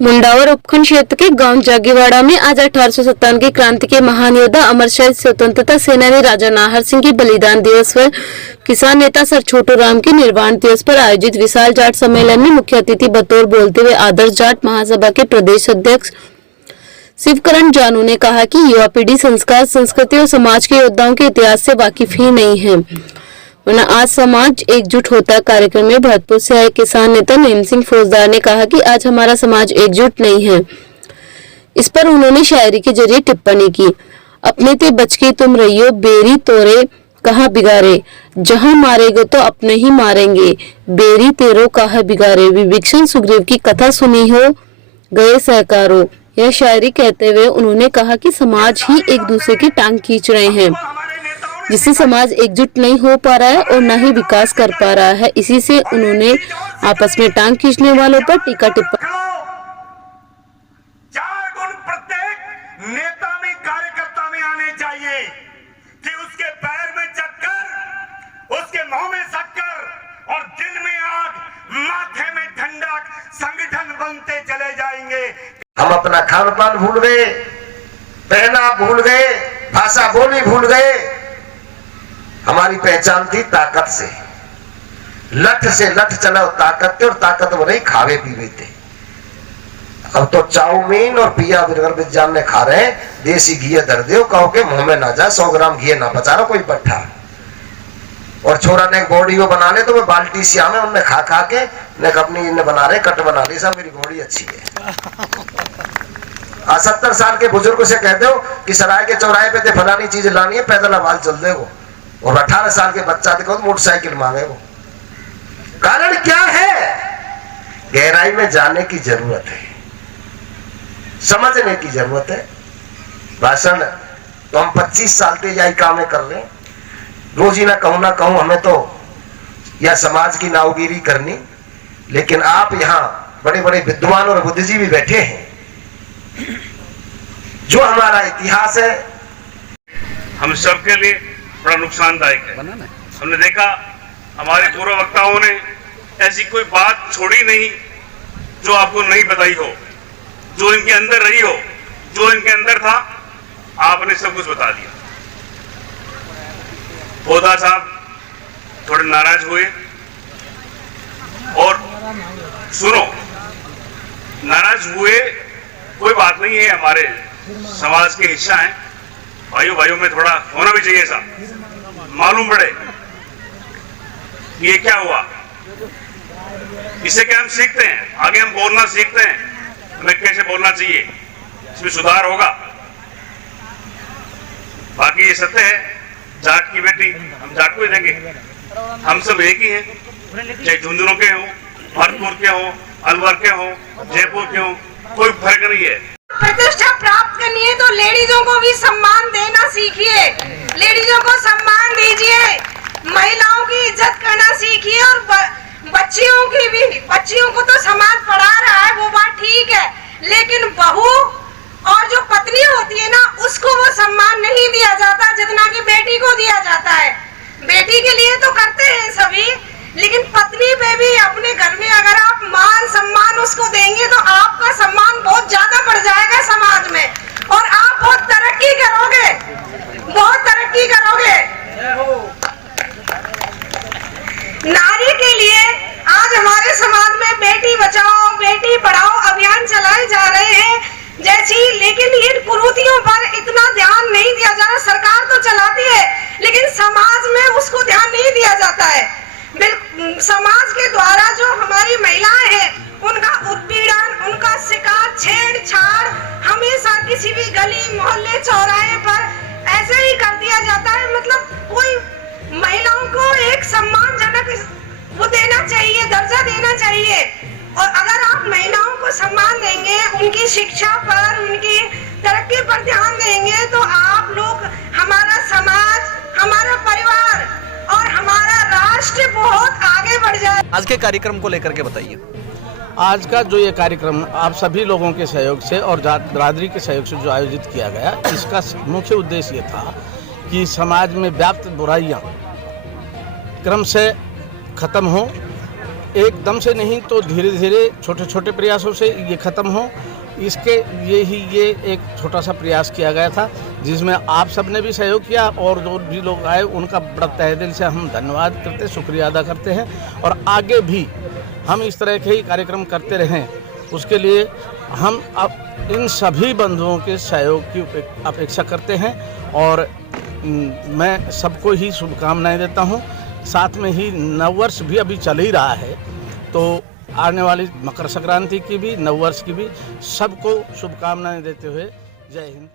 मुंडावर उपखंड क्षेत्र के गांव जागीवाड़ा में आज 1857 की क्रांति के महान योद्धा अमर शहीद स्वतंत्रता सेनानी राजा नाहर सिंह की बलिदान दिवस पर किसान नेता सर छोटू राम के निर्वाण दिवस पर आयोजित विशाल जाट सम्मेलन में मुख्य अतिथि बतौर बोलते हुए आदर्श जाट महासभा के प्रदेश अध्यक्ष शिवकरण जानू ने कहा कि युवा पीढ़ी संस्कार, संस्कृति और समाज के योद्धाओं के इतिहास से वाकिफ ही नहीं है, वरना आज समाज एकजुट होता। कार्यक्रम में भरतपुर से आए किसान नेता नीम सिंह फौजदार ने कहा कि आज हमारा समाज एकजुट नहीं है। इस पर उन्होंने शायरी के जरिए टिप्पणी की। अपने ते बच के तुम रहियो, बेरी तोरे कहाँ बिगारे, जहाँ मारेगो तो अपने ही मारेंगे, बेरी तेरो कहाँ बिगारे। विभीषण सुग्रीव की कथा सुनी हो गए सहकारो। यह शायरी कहते हुए उन्होंने कहा कि समाज ही एक दूसरे की टांग खींच रहे हैं, जिससे समाज एकजुट नहीं हो पा रहा है और न ही विकास कर पा रहा है। इसी से उन्होंने आपस में टांग खींचने वालों पर टीका टिप्पणी। 4 गुण प्रत्येक नेता में, कार्यकर्ता में आने चाहिए कि उसके पैर में चक्कर, उसके मुंह में शक्कर और दिल में आग, माथे में ठंडक, संगठन बनते चले जाएंगे। हम अपना खान पान भूल गए, पहना भूल गए, भाषा बोली भूल गए। हमारी पहचान थी ताकत से लठ चला ताकत थे, और ताकत वो नहीं खावे पीवे थे। अब तो चाउमीन और पिया बर्गर पिज्जा में खा रहे हैं। देसी घी धर दो, कहो के मुंह में ना जा, 100 ग्राम घी ना बचा रहा कोई पट्ठा। और छोरा ने बॉडी को बना ले तो मैं बाल्टी सिया में उनने खा खा के ने अपनी इन्हें बना रहे, कट बना ली, सब मेरी बॉडी अच्छी है। 70 साल के बुजुर्ग से कह दो कि सराय के चौराहे पे ते फलानी चीज लानी है, पैदल आवाज चल दे वो। और 18 साल के बच्चा देखो तो मोटरसाइकिल मांगे वो। कारण क्या है? गहराई में जाने की जरूरत है, समझने की जरूरत है। भाषण तो हम 25 साल से यही काम कर रहे हैं। रोज ही ना कहूं हमें तो यह समाज की नावगिरी करनी, लेकिन आप यहाँ बड़े बड़े विद्वान और बुद्धिजीवी बैठे हैं। जो हमारा इतिहास है हम सबके लिए बड़ा नुकसानदायक है। हमने देखा हमारे पूर्व वक्ताओं ने ऐसी कोई बात छोड़ी नहीं जो आपको नहीं बताई हो, जो इनके अंदर रही हो, जो इनके अंदर था, आपने सब कुछ बता दिया। पोदा साहब थोड़े नाराज हुए, और सुनो, नाराज हुए कोई बात नहीं है, हमारे समाज के हिस्सा है। भाइयों में थोड़ा होना भी चाहिए, साहब मालूम पड़े ये क्या हुआ। इससे क्या हम सीखते हैं, आगे हम बोलना सीखते हैं, हमें कैसे बोलना चाहिए, इसमें सुधार होगा। बाकी ये सत्य है, जाट की बेटी हम जाट को ही देंगे। हम सब एक ही हैं, चाहे झुंझुनों के हो, भरतपुर के हो, अलवर के हो, जयपुर के हो, कोई फर्क नहीं है। प्रतिष्ठा प्राप्त करनी है तो लेडीजों को भी सम्मान देना सीखिए, लेडीजों को सम्मान दीजिए, महिलाओं की इज्जत करना सीखिए। और बच्चियों की भी, बच्चियों को तो समाज पढ़ा रहा है, वो बात ठीक है, लेकिन बहू और जो पत्नी होती है ना, उसको वो सम्मान नहीं दिया जाता जितना कि बेटी को दिया जाता है। बेटी के लिए तो करते हैं सभी, लेकिन पत्नी पे भी अपने घर में अगर आप मान सम्मान उसको देंगे तो आपका सम्मान बहुत ज्यादा बढ़ जाएगा समाज में, और आप बहुत तरक्की करोगे, बहुत तरक्की करोगे। नारी के लिए आज हमारे समाज में बेटी बचाओ बेटी पढ़ाओ अभियान चलाए जा रहे हैं जैसी, लेकिन इन कुरीतियों पर इतना ध्यान नहीं दिया जा रहा। सरकार तो चलाती है, लेकिन समाज में उसको ध्यान नहीं दिया जाता है। समाज के द्वारा जो हमारी महिलाएं हैं, उनका उत्पीड़न, उनका शिकार, छेड़छाड़ हमेशा किसी भी गली मोहल्ले चौराहे पर ऐसे ही कर दिया जाता है। मतलब कोई महिलाओं को एक सम्मानजनक वो देना चाहिए, दर्जा देना चाहिए। और अगर आप महिलाओं को सम्मान देंगे, उनकी शिक्षा पर, उनकी तरक्की पर ध्यान देंगे, तो आप लोग, हमारा समाज, हमारा परिवार और हमारा राष्ट्र बहुत आगे बढ़ जाए। आज के कार्यक्रम को लेकर के बताइए। आज का जो ये कार्यक्रम आप सभी लोगों के सहयोग से और जाट बिरादरी के सहयोग से जो आयोजित किया गया, इसका मुख्य उद्देश्य ये था कि समाज में व्याप्त बुराइयां क्रम से खत्म हो एकदम से नहीं तो धीरे धीरे छोटे छोटे प्रयासों से ये ख़त्म हो, इसके ये एक छोटा सा प्रयास किया गया था, जिसमें आप सब ने भी सहयोग किया और जो भी लोग आए उनका बड़ा तहे दिल से हम धन्यवाद करते, शुक्रिया अदा करते हैं। और आगे भी हम इस तरह के ही कार्यक्रम करते रहें, उसके लिए हम अब इन सभी बंधुओं के सहयोग की अपेक्षा करते हैं। और मैं सबको ही शुभकामनाएं देता हूं। साथ में ही नववर्ष भी अभी चल ही रहा है, तो आने वाली मकर संक्रांति की भी, नववर्ष की भी सबको शुभकामनाएं देते हुए जय हिंद।